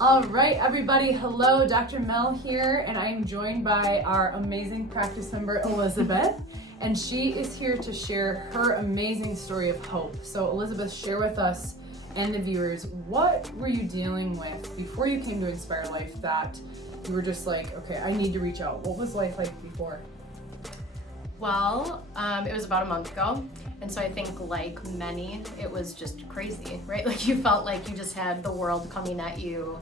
All right, everybody. Hello, Dr. Mel here, and I am joined by our amazing practice member, Elizabeth, and she is here to share her amazing story of hope. So, Elizabeth, share with us and the viewers, what were you dealing with before you came to Inspire Life that you were just like, okay, I need to reach out? What was life like before? Well, it was about a month ago, and so I think like many, it was just crazy, right? Like you felt like you just had the world coming at you.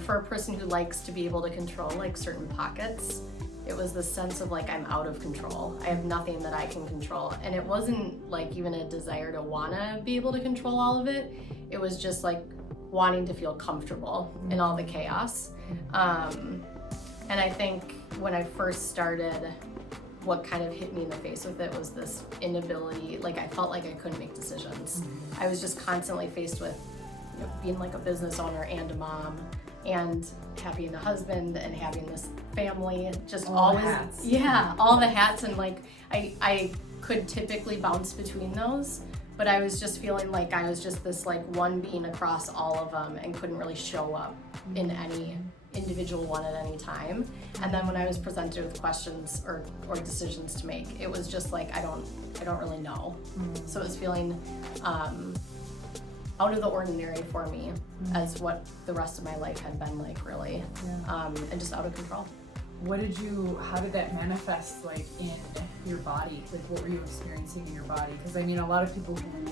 For a person who likes to be able to control like certain pockets, it was the sense of like I'm out of control. I have nothing that I can control, and it wasn't like even a desire to wanna be able to control all of it. It was just like wanting to feel comfortable in all the chaos. And I think when I first started, what kind of hit me in the face with it was this inability, like I felt like I couldn't make decisions. I was just constantly faced with being like a business owner and a mom and having a husband and having this family, just all always, the hats. Yeah, all the hats, and like I could typically bounce between those, but I was just feeling like I was just this like one being across all of them and couldn't really show up in any individual one at any time. And then when I was presented with questions or decisions to make, it was just like I don't really know. So it was feeling out of the ordinary for me, as what the rest of my life had been like, really. And just out of control. How did that manifest like in your body? Like what were you experiencing in your body? Because I mean, a lot of people who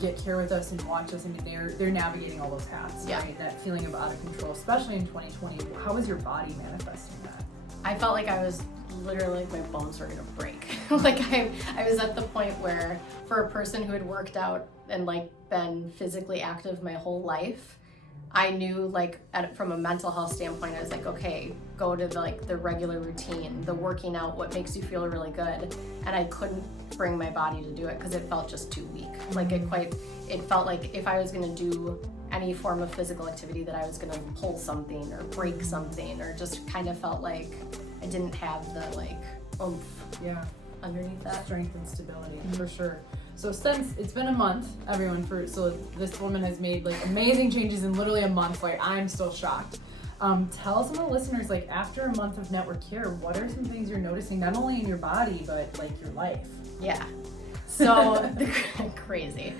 get care with us and watch us, I mean, they're navigating all those hats, right? That feeling of out of control, especially in 2020. How was your body manifesting that? I felt like I was literally, like my bones were gonna break. Like I was at the point where, for a person who had worked out and like been physically active my whole life, I knew like from a mental health standpoint, I was like, okay, go to the regular routine, the working out, what makes you feel really good. And I couldn't bring my body to do it because it felt just too weak. Like it felt like if I was gonna do any form of physical activity that I was gonna pull something or break something, or just kind of felt like I didn't have the like oomph underneath that. Strength and stability, for sure. So since it's been a month, everyone, so this woman has made like amazing changes in literally a month. Like I'm still shocked. Tell some of the listeners, like after a month of network care, what are some things you're noticing, not only in your body, but like your life? Yeah. So the crazy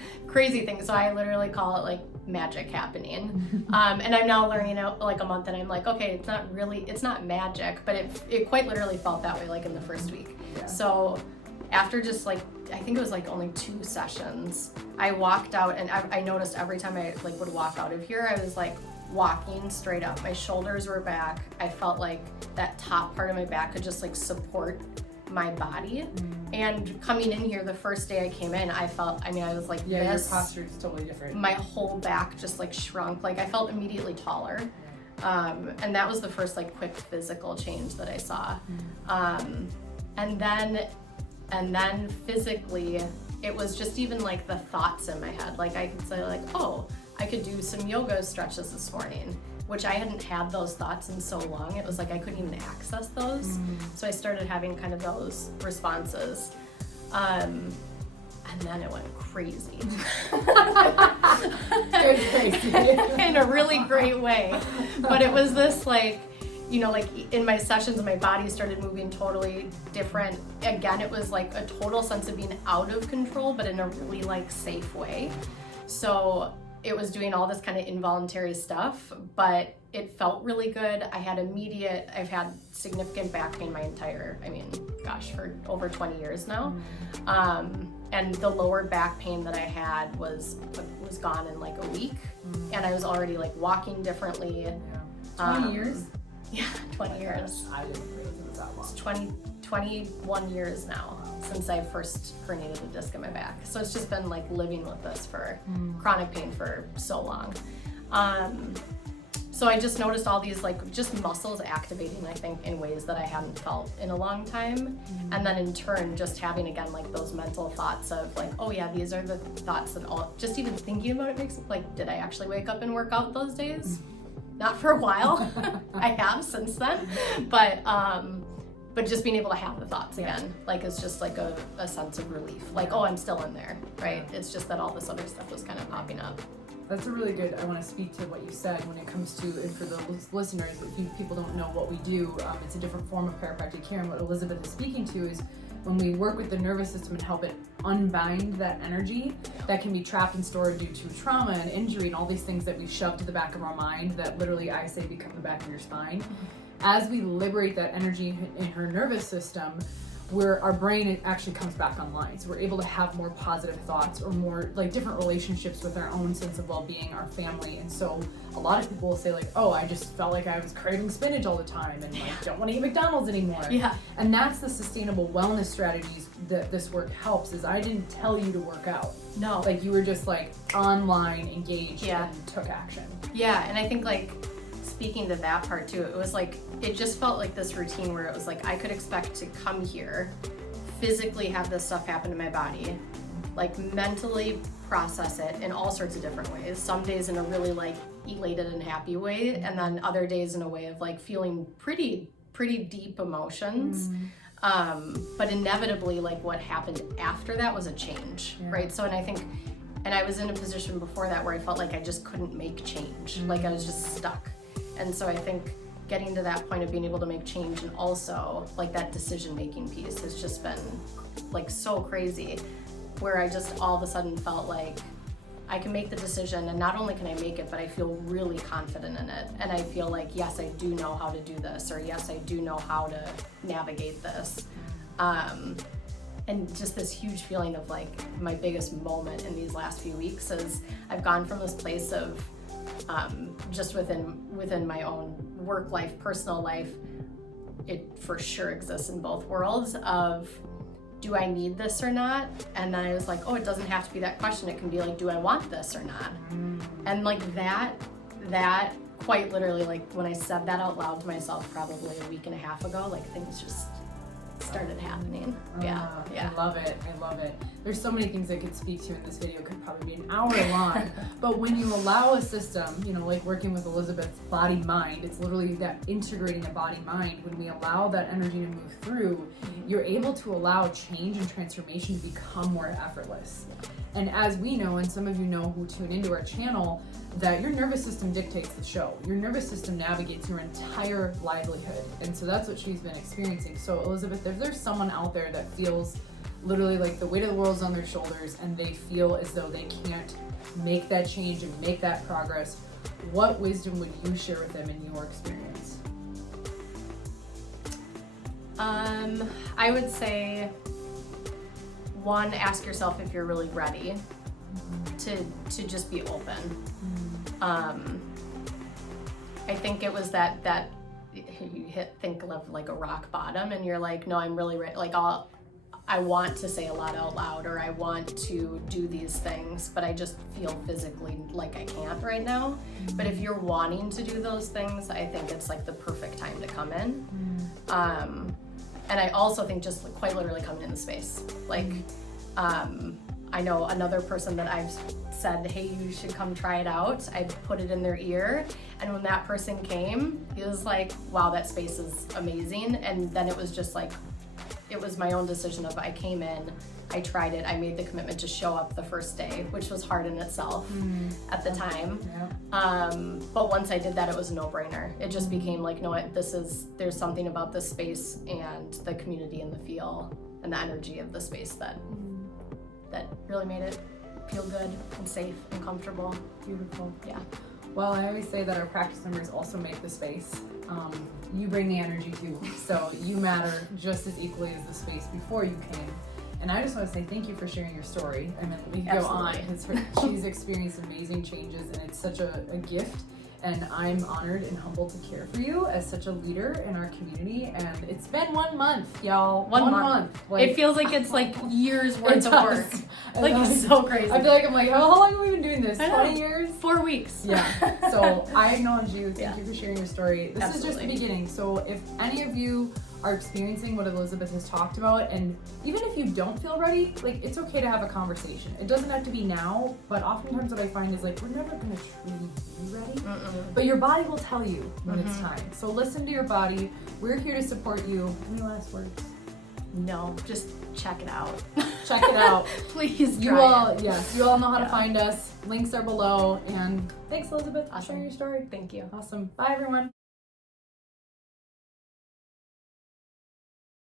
thing. So I literally call it like magic happening. And I'm now learning out like a month, and I'm like, okay, it's not magic, but it quite literally felt that way like in the first week. Yeah. So after just like, I think it was like only 2 sessions, I walked out, and I noticed every time I like would walk out of here, I was like walking straight up. My shoulders were back. I felt like that top part of my back could just like support my body. And coming in here the first day I came in, I was like, your posture is totally different. My whole back just like shrunk. Like I felt immediately taller. And that was the first like quick physical change that I saw. And then physically, it was just even like the thoughts in my head. Like I could say like, oh, I could do some yoga stretches this morning, which I hadn't had those thoughts in so long. It was like I couldn't even access those. So I started having kind of those responses. And then it went crazy. It was crazy. In a really great way. But it was this like, like in my sessions, my body started moving totally different. Again, it was like a total sense of being out of control, but in a really like safe way. So it was doing all this kind of involuntary stuff, but it felt really good. I've had significant back pain for over 20 years now. And the lower back pain that I had was gone in like a week. And I was already like walking differently. 20 years? Yeah, 20 years. I didn't realize it was that long. It's 21 years now since I first herniated a disc in my back. So it's just been like living with this for chronic pain for so long. So I just noticed all these like just muscles activating, I think, in ways that I hadn't felt in a long time. And then in turn, just having again like those mental thoughts of like, oh yeah, these are the thoughts that just even thinking about it makes like, did I actually wake up and work out those days? Not for a while. I have since then, but just being able to have the thoughts again, like it's just like a sense of relief. Like, oh, I'm still in there, right? It's just that all this other stuff was kind of popping up. That's a really good, I want to speak to what you said when it comes to, and for the listeners, if people don't know what we do, it's a different form of chiropractic care, and what Elizabeth is speaking to is when we work with the nervous system and help it unbind that energy that can be trapped and stored due to trauma and injury and all these things that we shove to the back of our mind that literally, I say, become the back of your spine. As we liberate that energy in her nervous system, where our brain actually comes back online. So we're able to have more positive thoughts or more like different relationships with our own sense of well-being, our family. And so a lot of people will say like, oh, I just felt like I was craving spinach all the time and like don't want to eat McDonald's anymore. Yeah. And that's the sustainable wellness strategies that this work helps, is I didn't tell you to work out. No. Like you were just like online engaged Yeah. and took action. Yeah, and I think like speaking to that part too, it was like, it just felt like this routine where it was like I could expect to come here, physically have this stuff happen to my body, like mentally process it in all sorts of different ways. Some days in a really like elated and happy way, and then other days in a way of like feeling pretty deep emotions. But inevitably, like what happened after that was a change, right? So, and I think, and I was in a position before that where I felt like I just couldn't make change, like I was just stuck. And so I think getting to that point of being able to make change, and also like that decision-making piece has just been like so crazy, where I just all of a sudden felt like I can make the decision, and not only can I make it, but I feel really confident in it. And I feel like, yes, I do know how to do this, or yes, I do know how to navigate this. And just this huge feeling of like my biggest moment in these last few weeks is I've gone from this place of just within my own work life, personal life, it for sure exists in both worlds of, do I need this or not? And then I was like, oh, it doesn't have to be that question. It can be like, do I want this or not? And like that quite literally, like when I said that out loud to myself probably a week and a half ago, like things just started happening. Yeah. I love it. There's so many things I could speak to in this video. It could probably be an hour long. But when you allow a system, like working with Elizabeth's body mind, it's literally that integrating the body mind. When we allow that energy to move through, you're able to allow change and transformation to become more effortless. And as we know, and some of you know who tune into our channel, that your nervous system dictates the show. Your nervous system navigates your entire livelihood. And so that's what she's been experiencing. So Elizabeth, if there's someone out there that feels literally like the weight of the world's on their shoulders and they feel as though they can't make that change and make that progress, what wisdom would you share with them in your experience? I would say, one, ask yourself if you're really ready to just be open. I think it was that you think of like a rock bottom and you're like, no, I'm really ready. Like I want to say a lot out loud, or I want to do these things, but I just feel physically like I can't right now. But if you're wanting to do those things, I think it's like the perfect time to come in. And I also think just like quite literally coming in the space. Like, I know another person that I've said, hey, you should come try it out. I put it in their ear. And when that person came, he was like, wow, that space is amazing. And then it was just like, it was my own decision of I came in, I tried it, I made the commitment to show up the first day, which was hard in itself at the time. But once I did that, it was a no-brainer. It just became like, no, there's something about this space and the community and the feel and the energy of the space that really made it feel good and safe and comfortable. Beautiful. Yeah. Well, I always say that our practice members also make the space. You bring the energy too, so you matter just as equally as the space before you came. And I just want to say thank you for sharing your story. I mean, we go on because she's experienced amazing changes, and it's such a gift. And I'm honored and humbled to care for you as such a leader in our community. And it's been 1 month, y'all. One month. Like, it feels like it's like years worth of work. Like it's so crazy. I feel like I'm like, how long have we been doing this? 20 years? 4 weeks. Yeah. So I acknowledge you. Thank you for sharing your story. This is just the beginning. So if any of you are experiencing what Elizabeth has talked about, and even if you don't feel ready, like it's okay to have a conversation. It doesn't have to be now, but oftentimes what I find is like we're never gonna truly be ready, but your body will tell you when it's time. So listen to your body. We're here to support you. Any last words? No, just check it out. Check it out. Please You try all, it. yes, you all know how to Yeah. find us. Links are below. And thanks, Elizabeth, for Awesome. sharing your story. Thank you. Awesome. Bye, everyone.